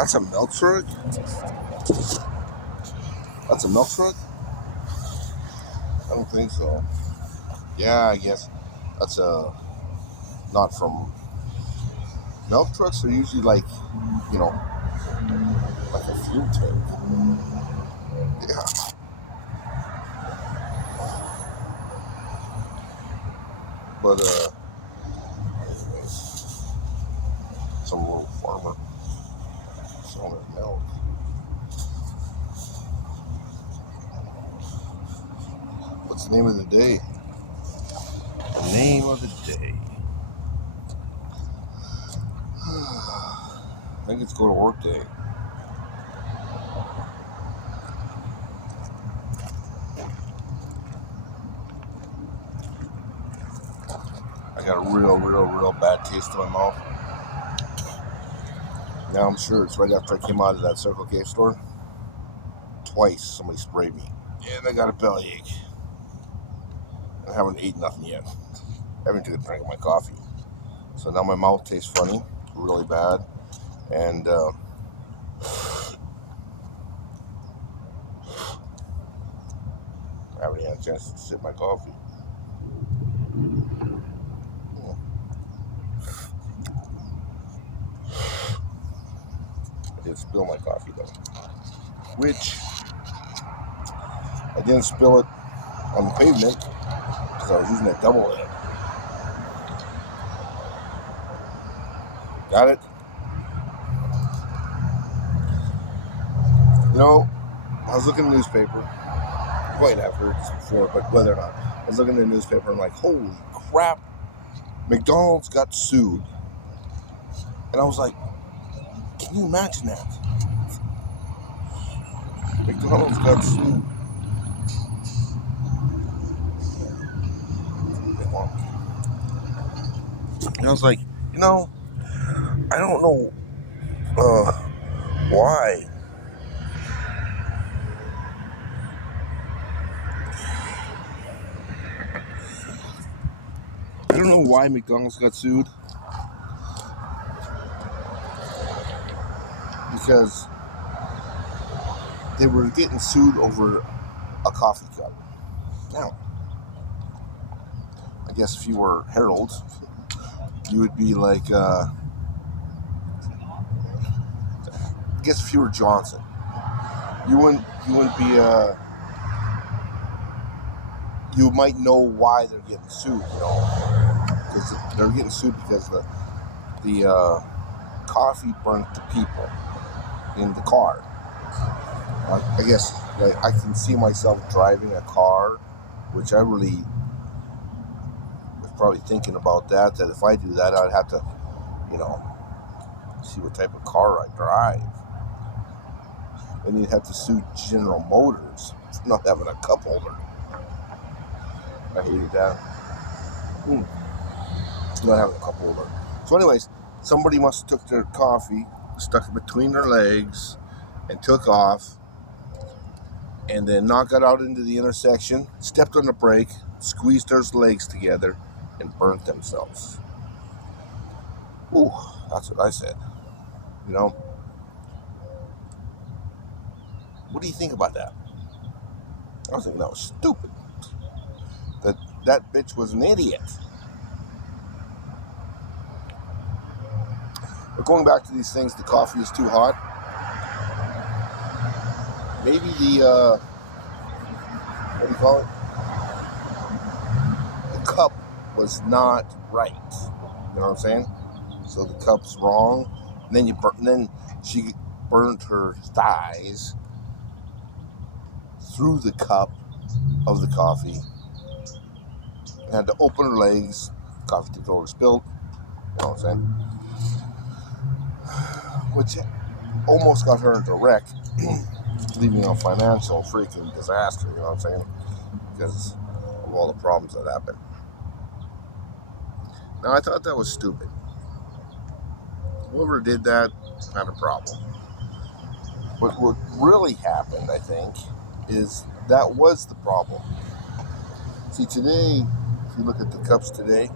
That's a milk truck? That's a milk truck? I don't think so. Yeah, I guess that's not from milk trucks are usually like, you know, like a fuel tank. Yeah. But anyways, some little farmer selling his milk. What's the name of the day? The name of the day. I think it's go to work day. I got a real bad taste in my mouth. Now I'm sure it's right after I came out of that Circle K store. Twice somebody sprayed me. And I got a bellyache. I haven't eaten nothing yet. I haven't taken a drink of my coffee. So now my mouth tastes funny, really bad. And I haven't had a chance to sip my coffee. I did spill my coffee though. Which I didn't spill it on the pavement because I was using that double head. Got it? You know, I was looking at the newspaper. You might have heard this before, but whether or not. I was looking at the newspaper and I'm like, holy crap, McDonald's got sued. And I was like, can you imagine that? McDonald's got sued. And I was like, you know, I don't know why. I don't know why McDonald's got sued. Because they were getting sued over a coffee cup. Now, I guess if you were Harold, you would be like, I guess if you were Johnson, you wouldn't be, you might know why they're getting sued, you know, because they're getting sued because the coffee burnt the people in the car. I guess like I can see myself driving a car, which I really was probably thinking about that if I do that, I'd have to, you know, see what type of car I drive. And you'd have to sue General Motors for not having a cup holder. I hated that. Not having a cup holder. So anyways, somebody must have took their coffee, stuck it between their legs, and took off, and then not got out into the intersection, stepped on the brake, squeezed their legs together, and burnt themselves. Ooh, that's what I said. You know? What do you think about that? I was thinking that was stupid. That bitch was an idiot. But going back to these things, the coffee is too hot. Maybe the, what do you call it? The cup was not right. You know what I'm saying? So the cup's wrong. And then she burnt her thighs through the cup of the coffee. And had to open her legs. Coffee tipped over, spilled. You know what I'm saying? Which almost got her into a wreck, leaving a financial freaking disaster. You know what I'm saying? Because of all the problems that happened. Now, I thought that was stupid. Whoever did that had a problem. But what really happened, I think, is that was the problem. See, today, if you look at the cups today,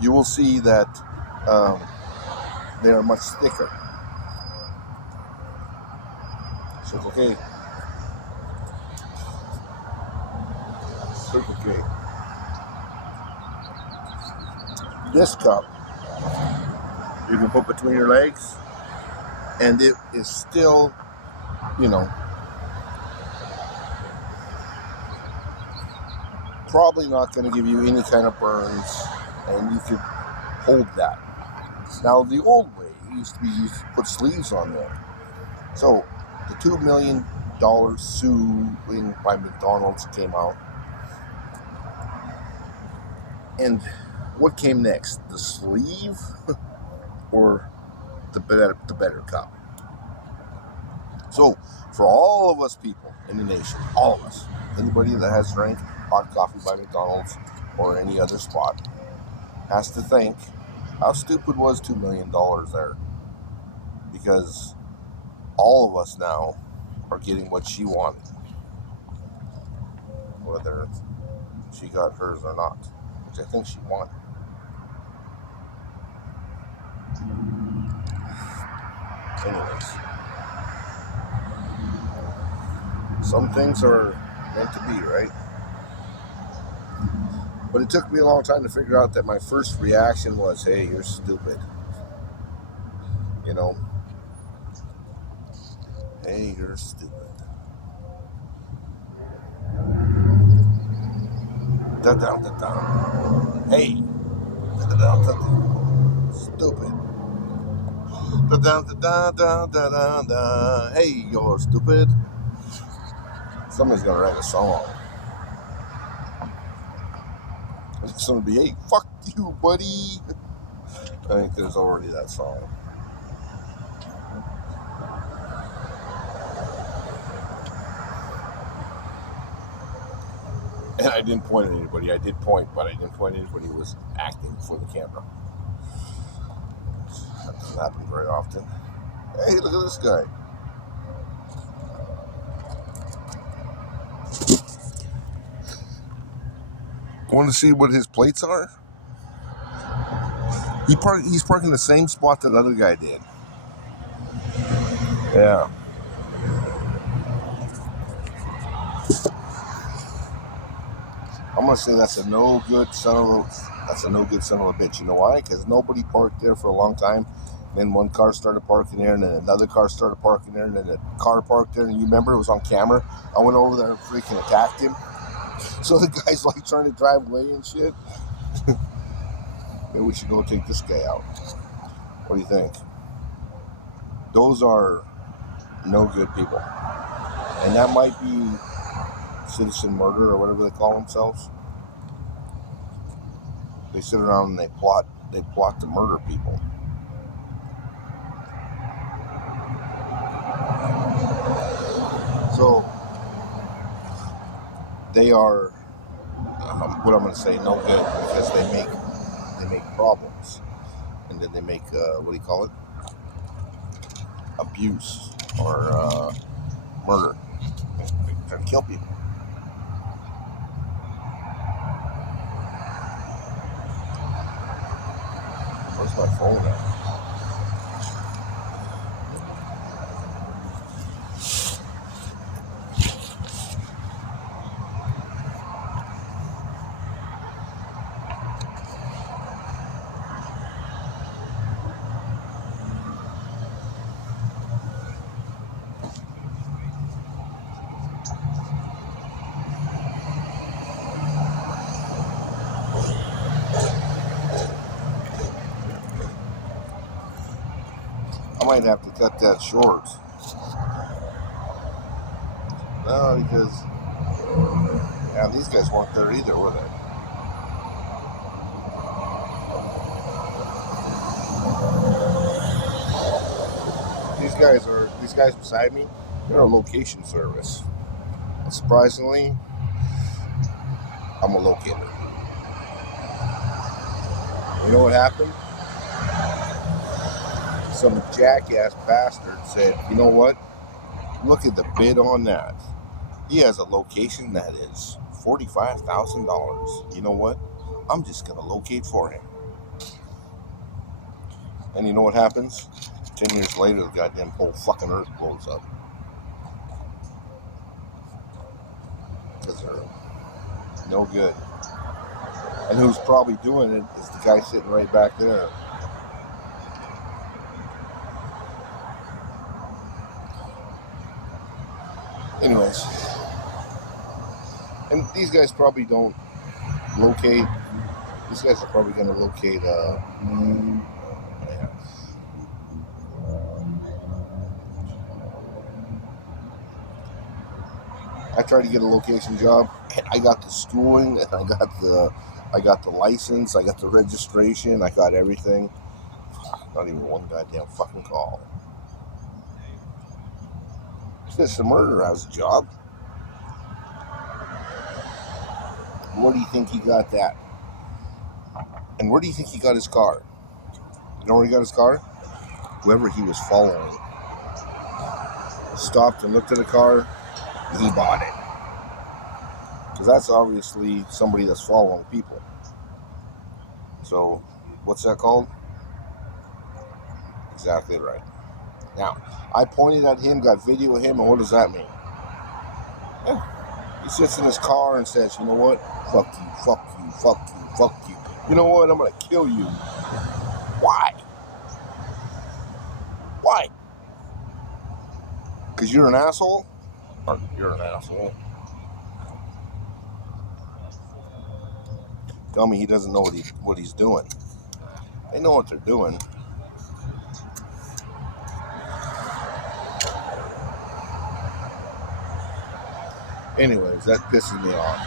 you will see that they are much thicker. Circle K. Circle K. This cup you can put between your legs, and it is still, you know, probably not going to give you any kind of burns, and you could hold that. Now, the old way used to be you put sleeves on there. So, the $2 million suing by McDonald's came out. And what came next? The sleeve or the better cup? So, for all of us people in the nation, all of us, anybody that has drank hot coffee by McDonald's or any other spot, has to think how stupid was $2 million there. Because all of us now are getting what she wanted, whether she got hers or not, which I think she wanted. Anyways, some things are meant to be, right? But it took me a long time to figure out that my first reaction was, hey, you're stupid. You know? Hey, you're stupid. Da da da da. Hey, da da da da. Stupid. Da da da da da da da. Hey, you're stupid. Somebody's gonna write a song. It's gonna be, hey, fuck you, buddy. I think there's already that song. And I didn't point at anybody. I did point, but I didn't point at anybody who was acting for the camera. That doesn't happen very often. Hey, look at this guy. Want to see what his plates are? He's parking the same spot that other guy did. Yeah. I'm gonna say that's a no good son of a bitch. You know why? Because nobody parked there for a long time. Then one car started parking there, and then another car started parking there, and then a car parked there. And you remember it was on camera. I went over there and freaking attacked him. So the guy's like trying to drive away and shit. Maybe we should go take this guy out. What do you think? Those are no good people. And that might be citizen murder or whatever they call themselves. They sit around and they plot to murder people. So they are, what I'm going to say, no good because they make problems, and then they make what do you call it? Abuse or murder. They try to kill people. Where's my phone at? I might have to cut that short. No, because these guys weren't there either, were they? These guys beside me, they're a location service. And surprisingly, I'm a locator. You know what happened? Some jackass bastard said, you know what? Look at the bid on that. He has a location that is $45,000. You know what? I'm just going to locate for him. And you know what happens? 10 years later, the goddamn whole fucking earth blows up. because they're no good. And who's probably doing it is the guy sitting right back there. Anyways, and these guys probably don't locate. These guys are probably going to locate. I tried to get a location job. I got the schooling, and I got the license, I got the registration, I got everything. Not even one goddamn fucking call. This the murderer has a job. Where do you think he got that? And where do you think he got his car? You know where he got his car? Whoever he was following stopped and looked at the car, and he bought it. Because that's obviously somebody that's following people. So, what's that called? Exactly right. Now, I pointed at him, got video of him, and what does that mean? He sits in his car and says, you know what? Fuck you, fuck you, fuck you, fuck you. You know what? I'm going to kill you. Why? Why? Because you're an asshole? Or you're an asshole. Tell me he doesn't know what he's doing. They know what they're doing. Anyways, that pisses me off.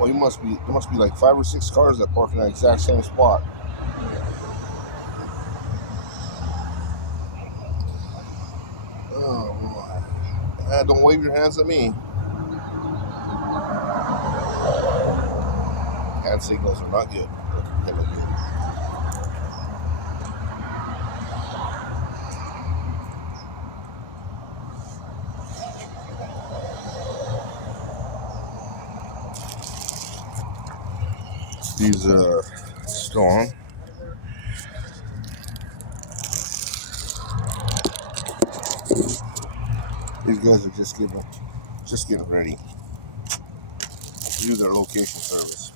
Well, there must be like 5 or 6 cars that park in the exact same spot. Oh boy. Don't wave your hands at me. Hand signals are not good. These still on. These guys are just getting ready to do their location service.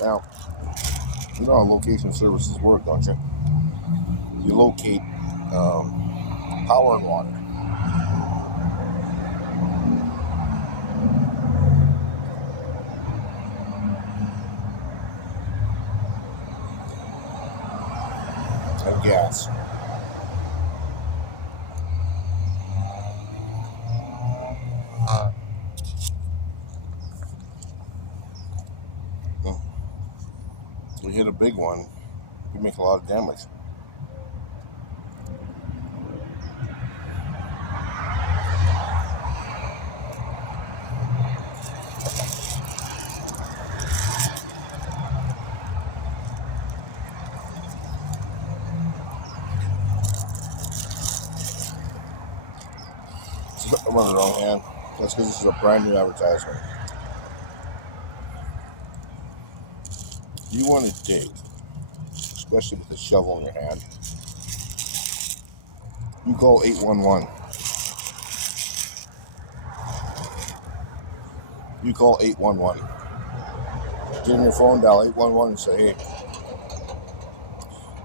Now, you know how location services work, don't you? You locate power and water. And gas. We hit a big one, we make a lot of damage. I'm on the wrong hand. That's because this is a brand new advertisement. You want to dig, especially with a shovel in your hand, you call 811. You call 811. Get on your phone, dial 811 and say, hey,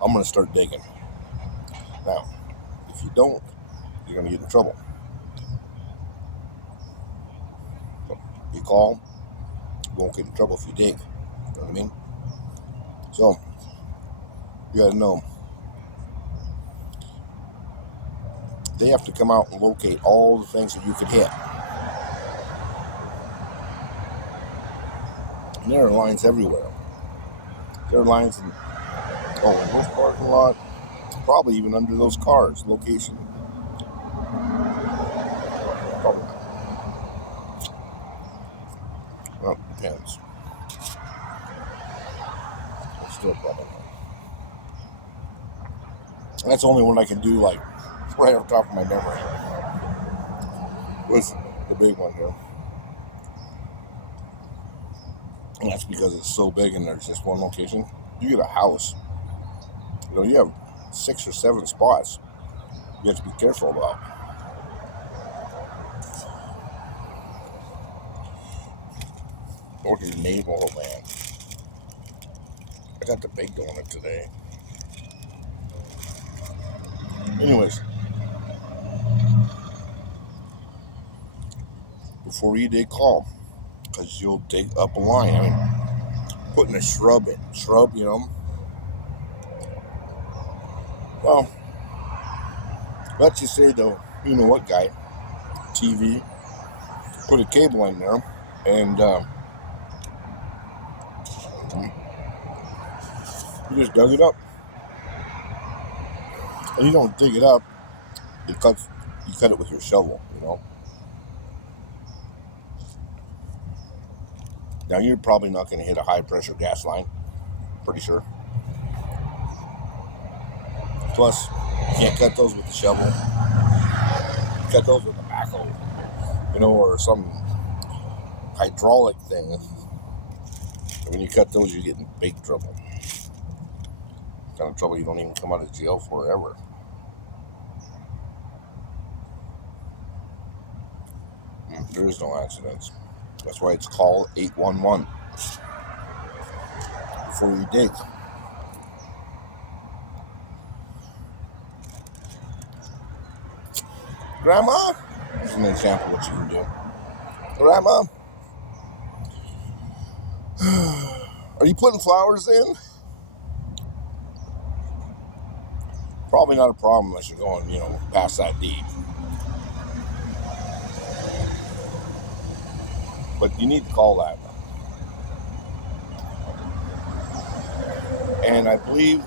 I'm going to start digging. Now, if you don't, you're going to get in trouble. You call, you won't get in trouble if you dig. You know what I mean? So, you got to know. They have to come out and locate all the things that you could hit. And there are lines everywhere. There are lines in this parking lot, probably even under those cars, location. Probably not. Well, it depends. It's still probably not. That's the only one I can do, like, right off the top of my memory. Was the big one here. And that's because it's so big and there's just one location. You get a house. You have 6 or 7 spots. you have to be careful about. Or your navel, man. I got the baked on it today. Anyways, before you dig, call, because you'll dig up a line. I mean, putting a shrub, you know. Well, let's just say though, you know what, guy, TV, put a cable in there, and you just dug it up, and you don't dig it up. You cut it with your shovel, you know. Now you're probably not going to hit a high pressure gas line, pretty sure. Plus, you can't cut those with the shovel. You cut those with a backhoe, you know, or some hydraulic thing. And when you cut those, you get in big trouble. Kind of trouble you don't even come out of jail for ever. There is no accidents. That's why it's called 811 before you dig. Grandma, here's an example of what you can do. Grandma, are you putting flowers in? Probably not a problem unless you're going, you know, past that deep. But you need to call that. And I believe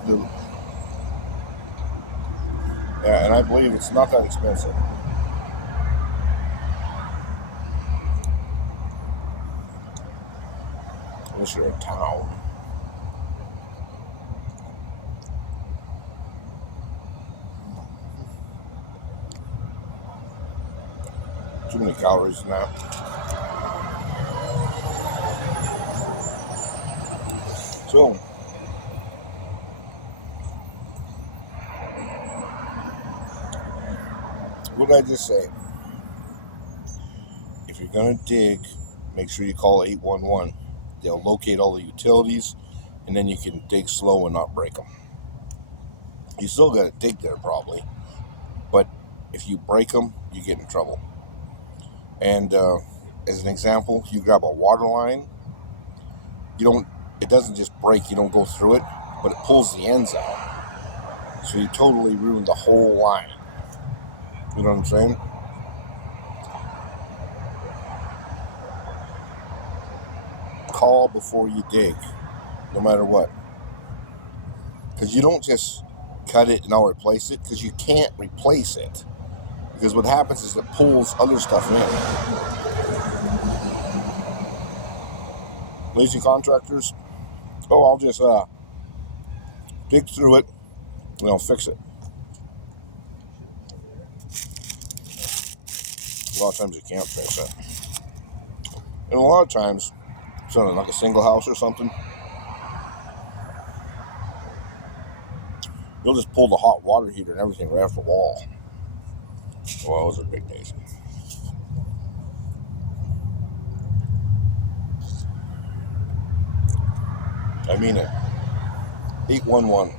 it's not that expensive. Unless you're in town. Too many calories in that. So, what did I just say? If you're going to dig, make sure you call 811. They'll locate all the utilities, and then you can dig slow and not break them. You still got to dig there probably, but if you break them, you get in trouble. And as an example, you grab a water line, it doesn't just break, you don't go through it, but it pulls the ends out. So you totally ruin the whole line. You know what I'm saying? Call before you dig, no matter what. Because you don't just cut it and I'll replace it, because you can't replace it. Because what happens is it pulls other stuff in. Lazy contractors, I'll just dig through it and I'll fix it. A lot of times you can't fix it. And a lot of times, something like a single house or something, you'll just pull the hot water heater and everything right off the wall. Well, those are big days. I mean it. 811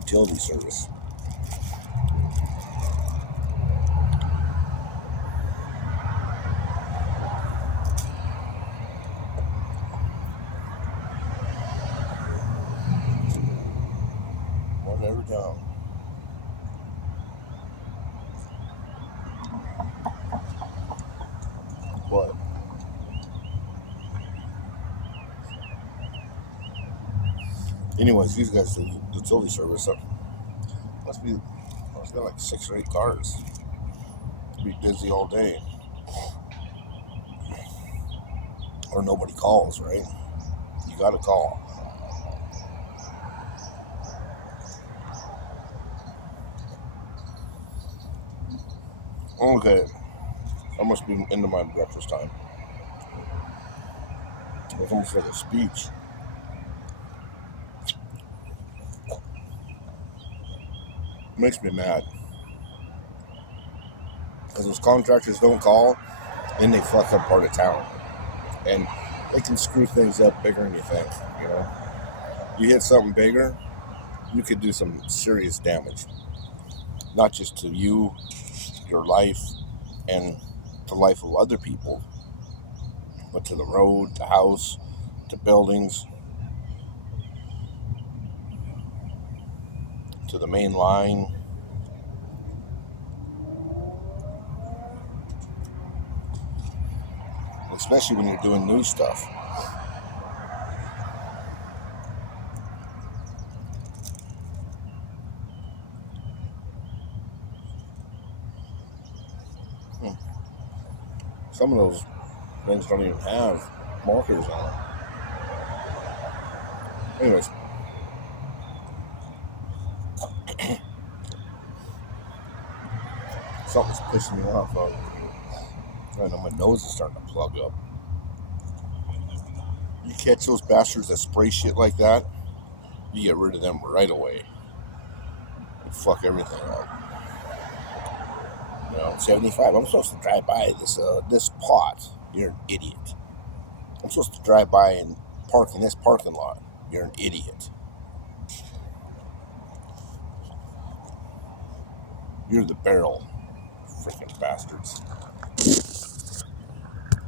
utility service. One every down. What? Anyways, these guys do utility service. So must be, it's got like 6 or 8 cars. Be busy all day. Or nobody calls, right? You gotta call. Okay. I must be into my breakfast time. It's almost like a speech. It makes me mad. Because those contractors don't call, and they fuck up part of town. And they can screw things up bigger than you think, you know? You hit something bigger, you could do some serious damage. Not just to you, your life, and the life of other people, but to the road, the house, to buildings, to the main line. Especially when you're doing new stuff. Some of those things don't even have markers on them. Anyways, something's pissing me off. I know my nose is starting to plug up. You catch those bastards that spray shit like that, you get rid of them right away. You fuck everything up. You know, 75. I'm supposed to drive by this pot. You're an idiot. I'm supposed to drive by and park in this parking lot. You're an idiot. You're the barrel. Freaking bastards.